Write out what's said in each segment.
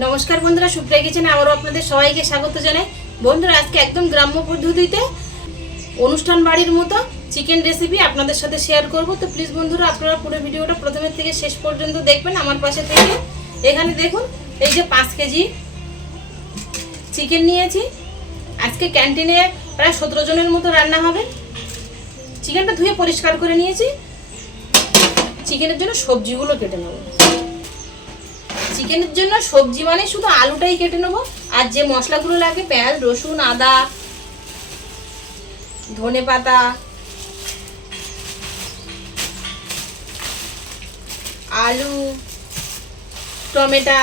নমস্কার বন্ধুরা, সুপ্রিয়া কিচেনে আবারও আপনাদের সবাইকে স্বাগত জানাই। বন্ধুরা, আজকে একদম গ্রাম্য পদ্ধতিতে অনুষ্ঠান বাড়ির মতো চিকেন রেসিপি আপনাদের সাথে শেয়ার করব। তো প্লিজ বন্ধুরা, আপনারা পুরো ভিডিওটা প্রথমের থেকে শেষ পর্যন্ত দেখবেন আমার পাশে থেকে। এখানে দেখুন, এই যে 5 কেজি চিকেন নিয়েছি। আজকে ক্যান্টিনে প্রায় 17 জনের মতো রান্না হবে। চিকেনটা ধুয়ে পরিষ্কার করে নিয়েছি। চিকেনের জন্য সবজিগুলো কেটে নেব। চিকেনের জন্য সবজি মানে শুধু আলুটাই কেটে নেবো। আর যে মশলাগুলো লাগে, পেঁয়াজ, রসুন, আদা, ধনেপাতা, আলু, টমেটো,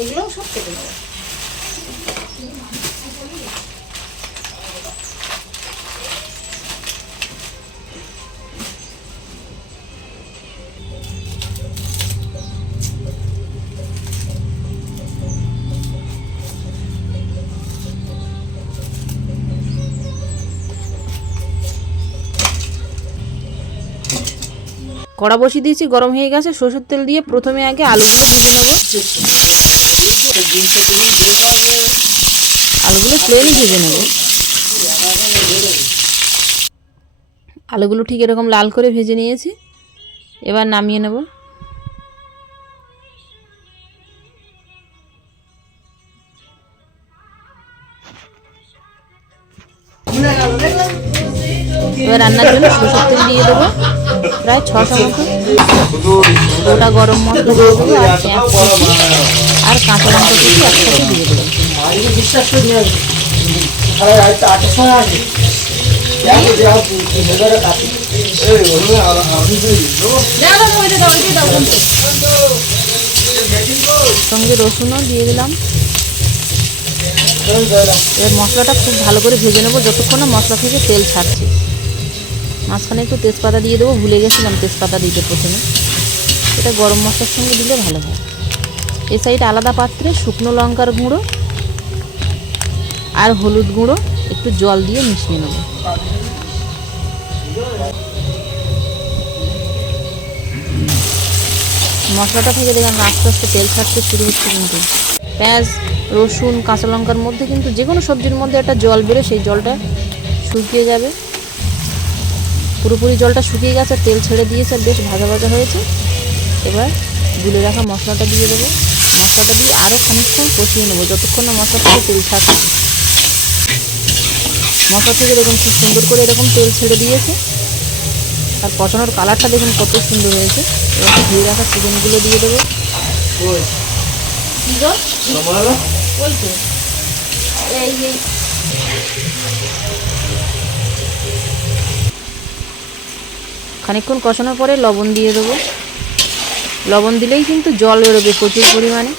এগুলো সব কেটে নেবো। কড়া বসিয়ে দিয়েছি, গরম হয়ে গেছে। সরষের তেল দিয়ে প্রথমে আগে আলুগুলো ভেজে নেব। আলুগুলো প্লেনই ভেজে নেব। আলুগুলো ঠিক এরকম লাল করে ভেজে নিয়েছি। এবার নামিয়ে নেব। এবার রান্নার জন্য সরষের তেল দিয়ে দেবো প্রায় 6টা মতো। গোটা গরম মশলা দিয়ে দেবো আর পেঁয়াজ কুচি আর কাঁচা লঙ্কা কুচি একসাথে দিয়ে দেবো। সঙ্গে রসুনও দিয়ে দিলাম। এবার মশলাটা খুব ভালো করে ভেজে নেবো যতক্ষণ না মশলা থেকে তেল ছাড়ছে। মাঝখানে একটু তেজপাতা দিয়ে দেবো, ভুলে গেছিলাম তেজপাতা দিতে প্রথমে। এটা গরম মশলার সঙ্গে দিলে ভালো হয়। এই সাইড আলাদা পাত্রে শুকনো লঙ্কার গুঁড়ো আর হলুদ গুঁড়ো একটু জল দিয়ে মিশিয়ে নেব। মশলাটা থেকে দেখলাম আস্তে আস্তে তেল ছাড়তে শুরু হচ্ছে। কিন্তু পেঁয়াজ, রসুন, কাঁচা লঙ্কার মধ্যে কিন্তু যে কোনো সবজির মধ্যে একটা জল বেরোয়, সেই জলটা শুকিয়ে যাবে। পুরোপুরি জলটা শুকিয়ে গেছে, তেল ছেড়ে দিয়েছে, বেশ ভাজা ভাজা হয়েছে। এবার গুলে রাখা মশলাটা দিয়ে দেবো। মশলাটা দিয়ে আরও খানিকক্ষণ কষিয়ে নেবো যতক্ষণ না মশলা থেকে তেল ছাড়ছে। মশলা থেকে দেখুন খুব সুন্দর করে এরকম তেল ছেড়ে দিয়েছে। আর কষানোর কালারটা দেখুন কত সুন্দর হয়েছে। এবার ধুয়ে রাখা চিকেনগুলো দিয়ে দেবো। খানিকক্ষণ কষানোর পরে লবণ দিয়ে দেবো। লবণ দিলেই কিন্তু জল বেরোবে প্রচুর পরিমাণে।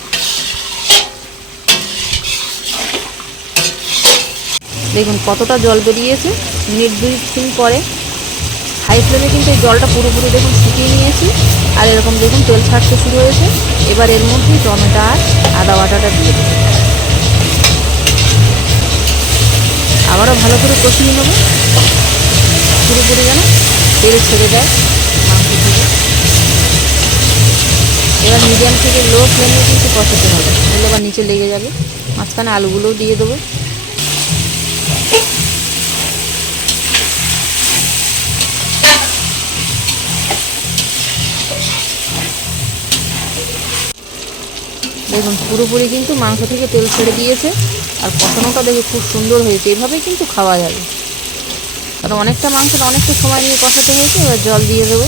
দেখুন কতটা জল বেরিয়েছে। মিনিট 2-3 পরে হাই ফ্লেমে কিন্তু এই জলটা পুরোপুরি দেখুন শুকিয়ে নিয়েছি। আর এরকম দেখুন তেল ছাড়তে শুরু হয়েছে। এবার এর মধ্যে টমেটো আর আদা বাটাটা দিয়ে দেবো। আবারও ভালো করে কষিয়ে নেব পুরোপুরি যেন তেল ছেড়ে দেয় মাংস থেকে। এবার মিডিয়াম থেকে লো ফ্লেমে কিন্তু কষাতে হবে, তাহলে আবার নিচে লেগে যাবে। মাঝখানে আলুগুলোও দিয়ে দেবো। দেখুন পুরোপুরি কিন্তু মাংস থেকে তেল ছেড়ে দিয়েছে। আর কষানোটা দেখে খুব সুন্দর হয়েছে। এভাবেই কিন্তু খাওয়া যাবে, কারণ অনেকটা মাংসটা অনেকটা সময় নিয়ে কষাতে হয়েছে। এবার জল দিয়ে দেবো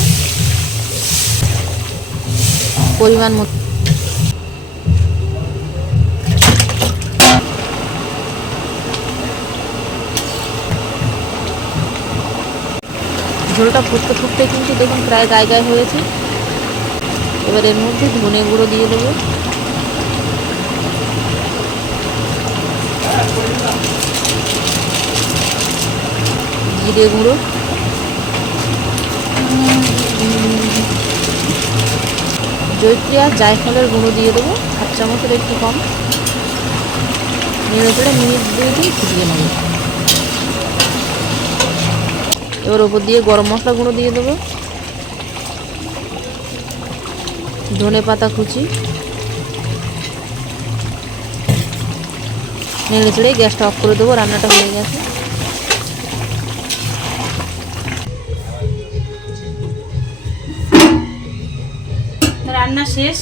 পরিমাণ মতো। ঝোলটা ফুটতে ফুটতে কিন্তু দেখুন প্রায় গায়ে গায়ে হয়েছে। এবার এর মধ্যে ধনে গুঁড়ো দিয়ে দেবো। জিরে গুঁড়ো, জয়িত্রী আর জায়ফলের গুঁড়ো দিয়ে দেবো 1 চামচের একটু কম। নেড়ে চেড়ে মিনিট 2-3 ফুটিয়ে নেব। এবার ওপর দিয়ে গরম মশলা গুঁড়ো দিয়ে দেবো, ধনে পাতা কুচি, নেড়ে চেড়ে গ্যাসটা অফ করে দেবো। রান্নাটা হয়ে গেছে। রান্না শেষ।